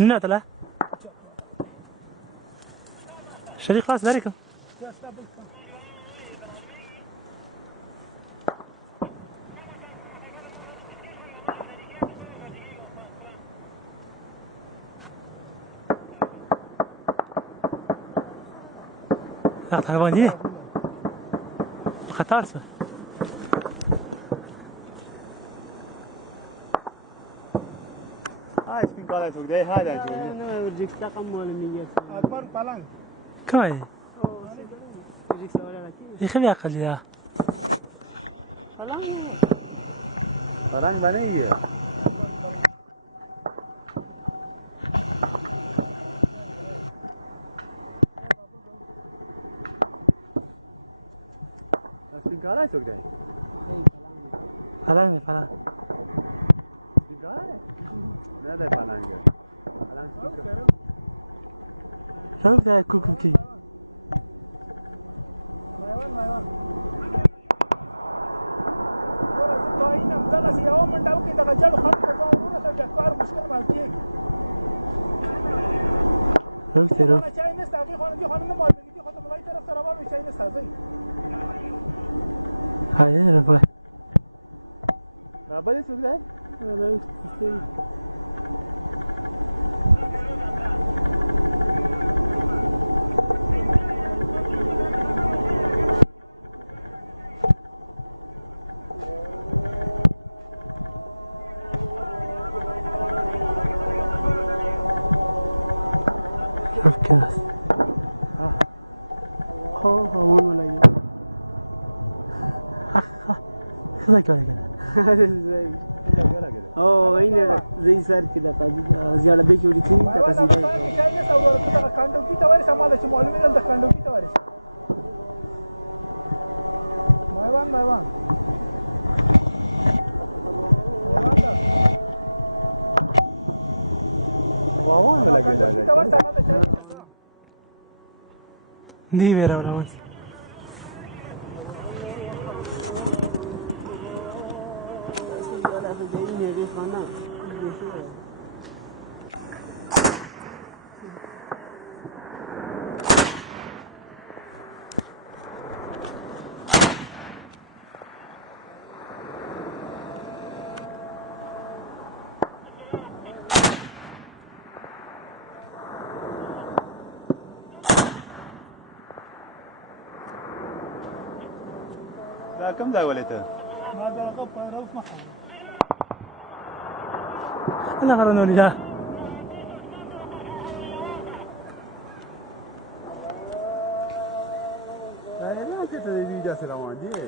نه تلا شریف خلاص لري که حيوانية خطر سه هاي سبين قالها توك ده هذا توك انا اورجيك رقم مال مية كم هي؟ اورجيك سوالي لكن يخلي أقل يا بلان بنيه سبين قالها توك ده فلان فلان سبين قالها لا ده بلان بلان سبين شوف ده كوكو كي روح روح هاي أنا بقى لا بدي توك ده شوف كاس هون ولا ايه خذ كذا زي هنا زي سار كده زيادة بيجي وريكي ده قصيدة دي بيرا ولا وانس كم ذا وليته؟ أنا قرنوا لي لا لا كنت تدري جالس روان دي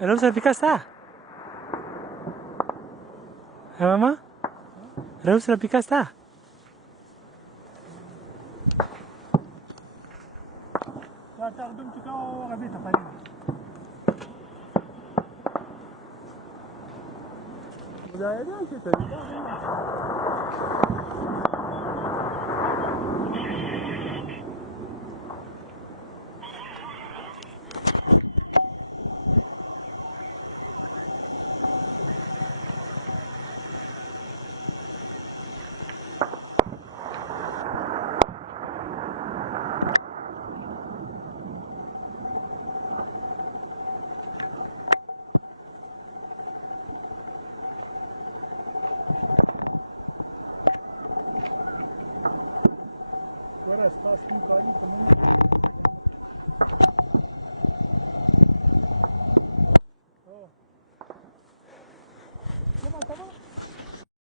¿Reusa la pica está? mamá? ¿Reusa la pica está? Ahora estás tú, Cali, como